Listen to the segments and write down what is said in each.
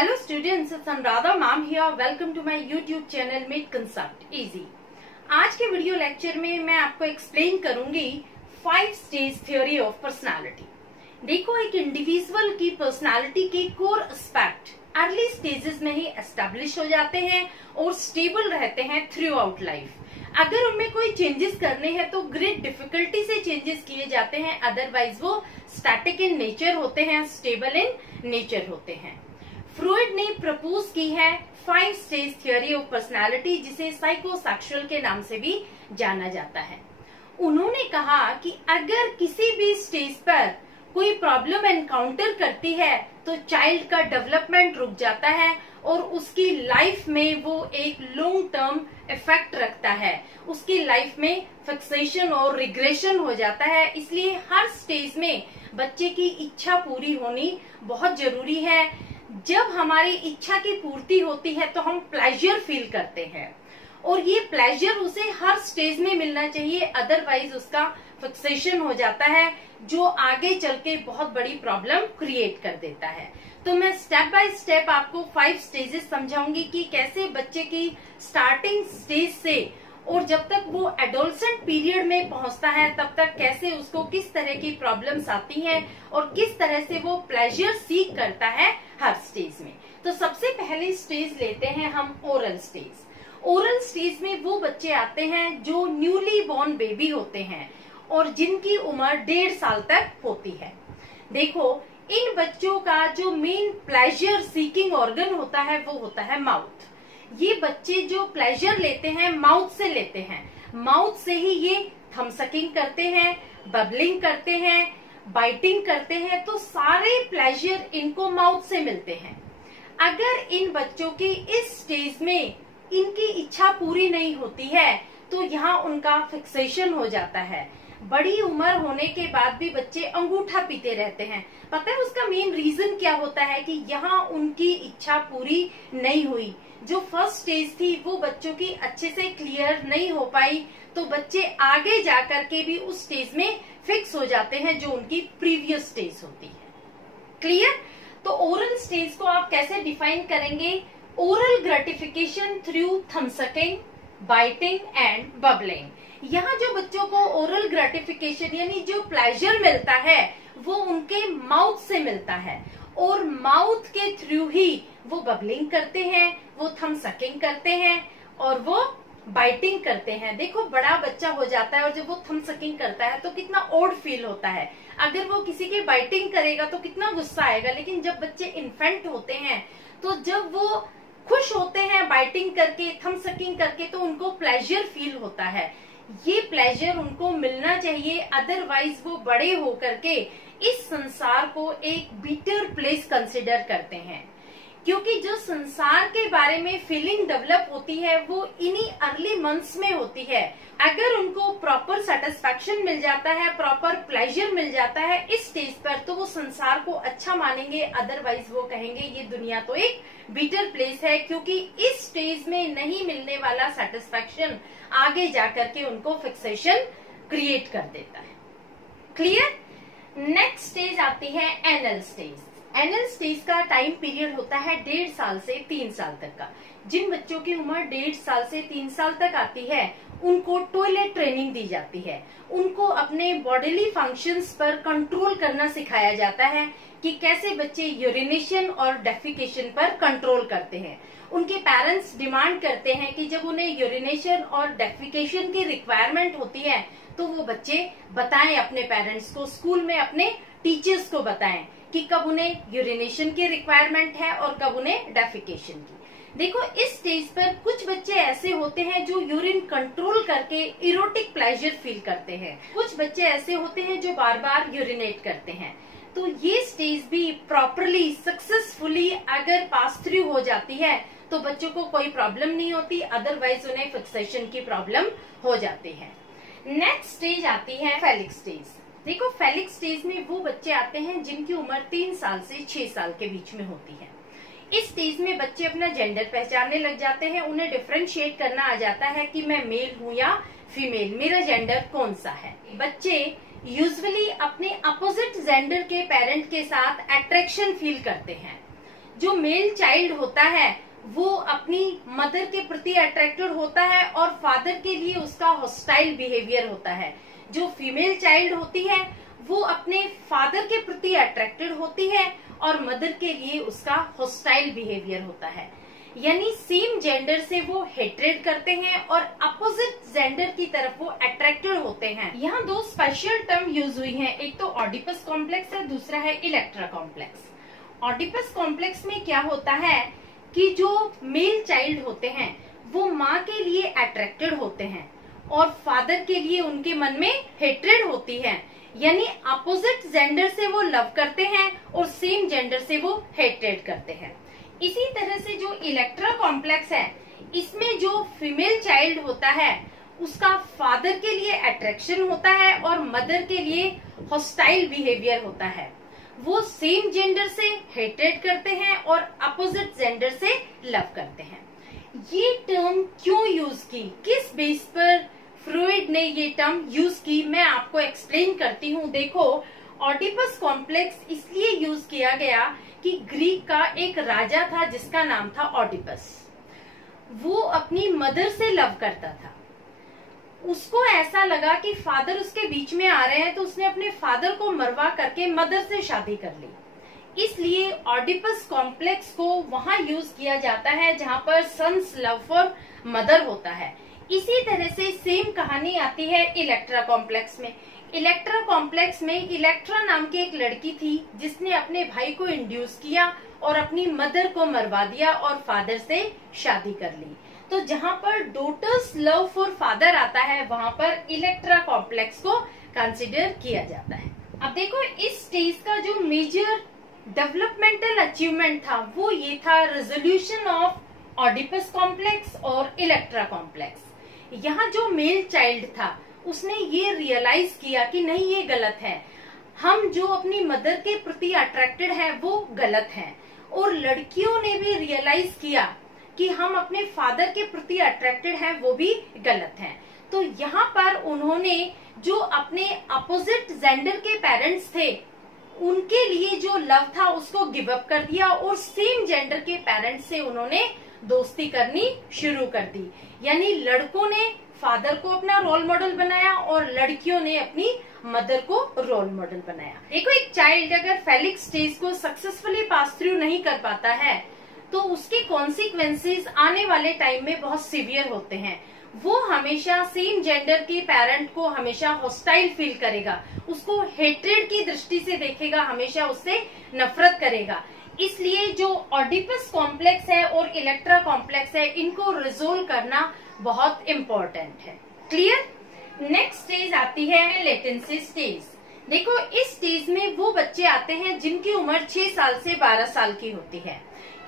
Hello students, it's Anuradha ma'am here. Welcome to my YouTube channel Make Concept Easy. आज के video lecture में मैं आपको explain करूंगी 5 स्टेज थ्योरी ऑफ पर्सनालिटी। देखो, एक इंडिविजुअल की पर्सनालिटी के कोर एस्पेक्ट अर्ली स्टेजेस में ही एस्टेब्लिश हो जाते हैं और स्टेबल रहते हैं थ्रू आउट लाइफ। अगर उनमें कोई चेंजेस करने हैं तो ग्रेट डिफिकल्टी से चेंजेस किए जाते हैं, अदरवाइज वो स्टैटिक इन नेचर होते हैं, स्टेबल इन नेचर होते हैं। फ्रॉइड ने प्रपोज की है 5 स्टेज थ्योरी ऑफ पर्सनालिटी, जिसे साइकोसेक्सुअल के नाम से भी जाना जाता है। उन्होंने कहा कि अगर किसी भी स्टेज पर कोई प्रॉब्लम एनकाउंटर करती है तो चाइल्ड का डेवलपमेंट रुक जाता है और उसकी लाइफ में वो एक लॉन्ग टर्म इफेक्ट रखता है, उसकी लाइफ में फिक्सेशन और रिग्रेशन हो जाता है। इसलिए हर स्टेज में बच्चे की इच्छा पूरी होनी बहुत जरूरी है। जब हमारी इच्छा की पूर्ति होती है तो हम प्लेजर फील करते हैं और ये प्लेजर उसे हर स्टेज में मिलना चाहिए, अदरवाइज उसका फिक्सेशन हो जाता है जो आगे चल के बहुत बड़ी प्रॉब्लम क्रिएट कर देता है। तो मैं स्टेप बाय स्टेप आपको 5 स्टेजेस समझाऊंगी कि कैसे बच्चे की स्टार्टिंग स्टेज से और जब तक वो एडोलसेंट पीरियड में पहुंचता है तब तक कैसे उसको किस तरह की प्रॉब्लम्स आती हैं और किस तरह से वो प्लेजर सीक करता है हर स्टेज में। तो सबसे पहले स्टेज लेते हैं हम ओरल स्टेज। ओरल स्टेज में वो बच्चे आते हैं जो न्यूली बॉर्न बेबी होते हैं और जिनकी उम्र 1.5 साल तक होती है। देखो, इन बच्चों का जो मेन प्लेजर सीकिंग ऑर्गन होता है वो होता है माउथ। ये बच्चे जो प्लेजर लेते हैं माउथ से लेते हैं, माउथ से ही ये थम सकिंग करते हैं, बबलिंग करते हैं, बाइटिंग करते हैं, तो सारे प्लेजर इनको माउथ से मिलते हैं। अगर इन बच्चों की इस स्टेज में इनकी इच्छा पूरी नहीं होती है तो यहाँ उनका फिक्सेशन हो जाता है। बड़ी उम्र होने के बाद भी बच्चे अंगूठा पीते रहते हैं। पता है उसका मेन रीजन क्या होता है कि यहाँ उनकी इच्छा पूरी नहीं हुई। जो फर्स्ट स्टेज थी वो बच्चों की अच्छे से क्लियर नहीं हो पाई, तो बच्चे आगे जाकर के भी उस स्टेज में फिक्स हो जाते हैं जो उनकी प्रीवियस स्टेज होती है। क्लियर? तो ओरल स्टेज को आप कैसे डिफाइन करेंगे? ओरल ग्रेटिफिकेशन थ्रू थम सकिंग, बाइटिंग एंड बबलिंग। यहाँ जो बच्चों को ओरल ग्रेटिफिकेशन यानी जो प्लेजर मिलता है वो उनके माउथ से मिलता है और माउथ के थ्रू ही वो बबलिंग करते हैं, वो थम सकिंग करते हैं और वो बाइटिंग करते हैं। देखो, बड़ा बच्चा हो जाता है और जब वो थम सकिंग करता है तो कितना ऑड फील होता है। अगर वो किसी की बाइटिंग करेगा तो कितना गुस्सा आएगा, लेकिन जब बच्चे इन्फेंट होते हैं तो जब वो खुश होते हैं बाइटिंग करके, थम सकिंग करके, तो उनको प्लेजर फील होता है। ये प्लेजर उनको मिलना चाहिए, अदरवाइज वो बड़े होकर के इस संसार को एक बिटर प्लेस कंसिडर करते हैं। क्योंकि जो संसार के बारे में फीलिंग डेवलप होती है वो इन्हीं अर्ली मंथ्स में होती है। अगर उनको प्रॉपर सेटिस्फेक्शन मिल जाता है, प्रॉपर प्लेजर मिल जाता है इस स्टेज पर, तो वो संसार को अच्छा मानेंगे, अदरवाइज वो कहेंगे ये दुनिया तो एक बिटर प्लेस है, क्योंकि इस स्टेज में नहीं मिलने वाला सेटिस्फेक्शन आगे जाकर के उनको फिक्सेशन क्रिएट कर देता है। क्लियर? नेक्स्ट स्टेज आती है एनल स्टेज। एनल स्टेज का टाइम पीरियड होता है 1.5 साल से 3 साल तक का। जिन बच्चों की उम्र 1.5 साल से 3 साल तक आती है उनको टॉयलेट ट्रेनिंग दी जाती है। उनको अपने बॉडीली फंक्शंस पर कंट्रोल करना सिखाया जाता है कि कैसे बच्चे यूरिनेशन और डेफिकेशन पर कंट्रोल करते हैं। उनके पेरेंट्स डिमांड करते हैं कि जब उन्हें यूरिनेशन और डेफिकेशन की रिक्वायरमेंट होती है तो वो बच्चे बताएं अपने पेरेंट्स को, स्कूल में अपने टीचर्स को बताएं कि कब उन्हें यूरिनेशन की रिक्वायरमेंट है और कब उन्हें डेफिकेशन की। देखो, इस स्टेज पर कुछ बच्चे ऐसे होते हैं जो यूरिन कंट्रोल करके इरोटिक प्लेजर फील करते हैं, कुछ बच्चे ऐसे होते हैं जो बार बार यूरिनेट करते हैं। तो ये स्टेज भी प्रॉपरली सक्सेसफुली अगर पास थ्रू हो जाती है तो बच्चों को कोई प्रॉब्लम नहीं होती, अदरवाइज उन्हें फिक्सेशन की प्रॉब्लम हो जाती है। नेक्स्ट स्टेज आती है फेलिक स्टेज। देखो, फेलिक स्टेज में वो बच्चे आते हैं जिनकी उम्र 3 साल से 6 साल के बीच में होती है। इस स्टेज में बच्चे अपना जेंडर पहचानने लग जाते हैं, उन्हें डिफरेंशिएट करना आ जाता है कि मैं मेल हूँ या फीमेल, मेरा जेंडर कौन सा है। बच्चे यूजुअली अपने अपोजिट जेंडर के पेरेंट के साथ अट्रैक्शन फील करते हैं। जो मेल चाइल्ड होता है वो अपनी मदर के प्रति अट्रैक्टेड होता है और फादर के लिए उसका हॉस्टाइल बिहेवियर होता है। जो फीमेल चाइल्ड होती है वो अपने फादर के प्रति अट्रैक्टेड होती है और मदर के लिए उसका हॉस्टाइल बिहेवियर होता है। यानी सेम जेंडर से वो हेट्रेड करते हैं और अपोजिट जेंडर की तरफ वो अट्रैक्टेड होते हैं। यहाँ दो स्पेशल टर्म यूज हुई हैं, एक तो ऑडिपस कॉम्प्लेक्स है, दूसरा है इलेक्ट्रा कॉम्प्लेक्स। ऑडिपस कॉम्प्लेक्स में क्या होता है कि जो मेल चाइल्ड होते हैं वो माँ के लिए अट्रैक्टेड होते हैं और फादर के लिए उनके मन में हेट्रेड होती है। यानी अपोजिट जेंडर से वो लव करते हैं और सेम जेंडर से वो हेट्रेड करते हैं। इसी तरह से जो इलेक्ट्रा कॉम्प्लेक्स है इसमें जो फीमेल चाइल्ड होता है उसका फादर के लिए अट्रैक्शन होता है और मदर के लिए हॉस्टाइल बिहेवियर होता है। वो सेम जेंडर से हेट्रेड करते हैं और अपोजिट जेंडर से लव करते हैं। ये टर्म क्यों यूज की, किस बेस पर फ्रॉइड ने ये टर्म यूज की, मैं आपको एक्सप्लेन करती हूँ। देखो, ऑडिपस कॉम्प्लेक्स इसलिए यूज किया गया कि ग्रीक का एक राजा था जिसका नाम था ऑडिपस। वो अपनी मदर से लव करता था। उसको ऐसा लगा कि फादर उसके बीच में आ रहे हैं तो उसने अपने फादर को मरवा करके मदर से शादी कर ली। इसलिए ऑडिपस कॉम्प्लेक्स को वहां यूज किया जाता है जहां पर सन्स लव फॉर मदर होता है। इसी तरह से सेम कहानी आती है इलेक्ट्रा कॉम्प्लेक्स में। इलेक्ट्रा कॉम्प्लेक्स में इलेक्ट्रा नाम की एक लड़की थी जिसने अपने भाई को इंड्यूस किया और अपनी मदर को मरवा दिया और फादर से शादी कर ली। तो जहां पर डॉटर्स लव फॉर फादर आता है वहां पर इलेक्ट्रा कॉम्प्लेक्स को कंसिडर किया जाता है। अब देखो, इस स्टेज का जो मेजर डेवलपमेंटल अचीवमेंट था वो ये था रेजोल्यूशन ऑफ ऑडिपस कॉम्प्लेक्स और इलेक्ट्रा कॉम्प्लेक्स। यहाँ जो मेल चाइल्ड था उसने ये रियलाइज किया कि नहीं, ये गलत है, हम जो अपनी मदर के प्रति अट्रैक्टेड है वो गलत है। और लड़कियों ने भी रियलाइज किया कि हम अपने फादर के प्रति अट्रैक्टेड हैं वो भी गलत है। तो यहाँ पर उन्होंने जो अपने अपोजिट जेंडर के पेरेंट्स थे उनके लिए जो लव था उसको गिव अप कर दिया और सेम जेंडर के पेरेंट्स से उन्होंने दोस्ती करनी शुरू कर दी। यानी लड़कों ने फादर को अपना रोल मॉडल बनाया और लड़कियों ने अपनी मदर को रोल मॉडल बनाया। देखो, एक चाइल्ड अगर फेलिक स्टेज को सक्सेसफुली पास थ्रू नहीं कर पाता है तो उसके कॉन्सिक्वेंसेस आने वाले टाइम में बहुत सीवियर होते हैं। वो हमेशा सेम जेंडर के पेरेंट को हमेशा हॉस्टाइल फील करेगा, उसको हेट्रेड की दृष्टि से देखेगा, हमेशा उससे नफरत करेगा। इसलिए जो ऑडिपस कॉम्प्लेक्स है और इलेक्ट्रा कॉम्प्लेक्स है इनको रिजोल्व करना बहुत इम्पोर्टेंट है। क्लियर? नेक्स्ट स्टेज आती है लेटेंसी स्टेज। देखो, इस स्टेज में वो बच्चे आते हैं जिनकी उम्र 6 साल से 12 साल की होती है।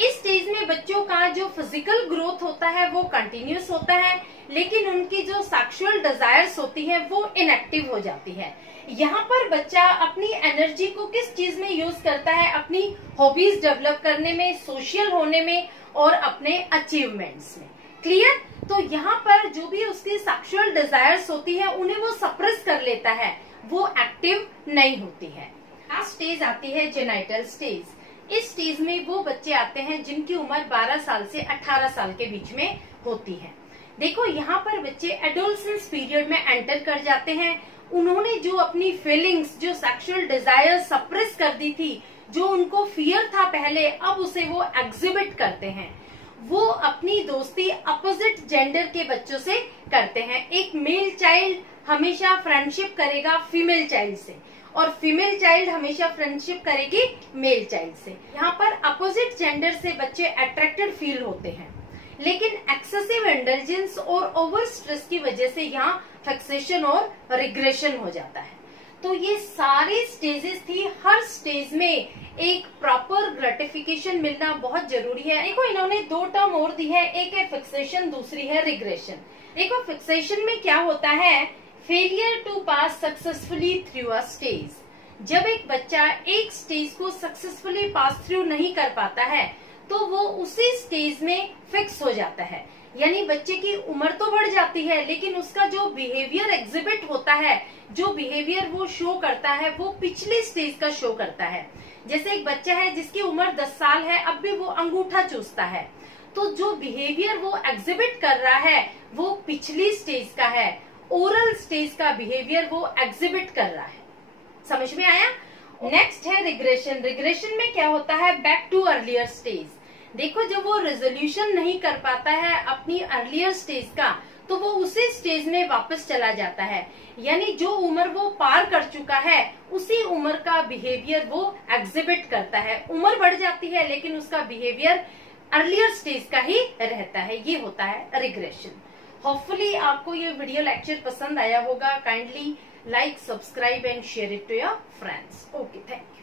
इस स्टेज में बच्चों का जो फिजिकल ग्रोथ होता है वो कंटिन्यूस होता है, लेकिन उनकी जो सेक्सुअल डिजायर्स होती है वो इनएक्टिव हो जाती है। यहाँ पर बच्चा अपनी एनर्जी को किस चीज में यूज करता है? अपनी हॉबीज डेवलप करने में, सोशल होने में और अपने अचीवमेंट्स में। क्लियर? तो यहाँ पर जो भी उसकी सेक्सुअल डिजायर्स होती है उन्हें वो सप्रेस कर लेता है, वो एक्टिव नहीं होती है। लास्ट स्टेज आती है जेनाइटल स्टेज। इस स्टेज में वो बच्चे आते हैं जिनकी उम्र 12 साल से 18 साल के बीच में होती है। देखो, यहाँ पर बच्चे एडोलसेंस पीरियड में एंटर कर जाते हैं। उन्होंने जो अपनी फीलिंग्स, जो सेक्सुअल डिजायर सप्रेस कर दी थी, जो उनको फियर था पहले, अब उसे वो एग्जिबिट करते हैं। वो अपनी दोस्ती अपोजिट जेंडर के बच्चों से करते हैं। एक मेल चाइल्ड हमेशा फ्रेंडशिप करेगा फीमेल चाइल्ड से और फीमेल चाइल्ड हमेशा फ्रेंडशिप करेगी मेल चाइल्ड से। यहाँ पर अपोजिट जेंडर से बच्चे अट्रैक्टेड फील होते हैं, लेकिन एक्सेसिव इंडल्जेंस और ओवर स्ट्रेस की वजह से यहाँ फिक्सेशन और रिग्रेशन हो जाता है। तो ये सारी स्टेजेस थी। हर स्टेज में एक प्रॉपर ग्रेटिफिकेशन मिलना बहुत जरूरी है। देखो, इन्होंने 2 टर्म और दी है, एक है फिक्सेशन, दूसरी है रिग्रेशन। देखो, फिक्सेशन में क्या होता है? Failure to pass successfully through a stage. जब एक बच्चा एक स्टेज को सक्सेसफुली पास थ्रू नहीं कर पाता है तो वो उसी स्टेज में फिक्स हो जाता है। यानी बच्चे की उम्र तो बढ़ जाती है लेकिन उसका जो बिहेवियर एग्जिबिट होता है, जो बिहेवियर वो शो करता है, वो पिछले स्टेज का शो करता है। जैसे एक बच्चा है जिसकी उम्र 10 साल है, अब भी वो अंगूठा चूसता है, तो जो बिहेवियर वो एग्जिबिट कर रहा है वो पिछली स्टेज का है, ओरल स्टेज का बिहेवियर वो एग्जिबिट कर रहा है। समझ में आया? नेक्स्ट है रिग्रेशन। रिग्रेशन में क्या होता है? Back to earlier stage. देखो, जब वो रेजोल्यूशन नहीं कर पाता है अपनी अर्लियर स्टेज का, तो वो उसी स्टेज में वापस चला जाता है, यानी जो उम्र वो पार कर चुका है उसी उम्र का बिहेवियर वो एग्जिबिट करता है। उम्र बढ़ जाती है लेकिन उसका बिहेवियर अर्लियर स्टेज का ही रहता है। ये होता है रिग्रेशन। होपफुली आपको ये वीडियो लेक्चर पसंद आया होगा। Kindly like, subscribe and share it to your friends. Okay, thank you.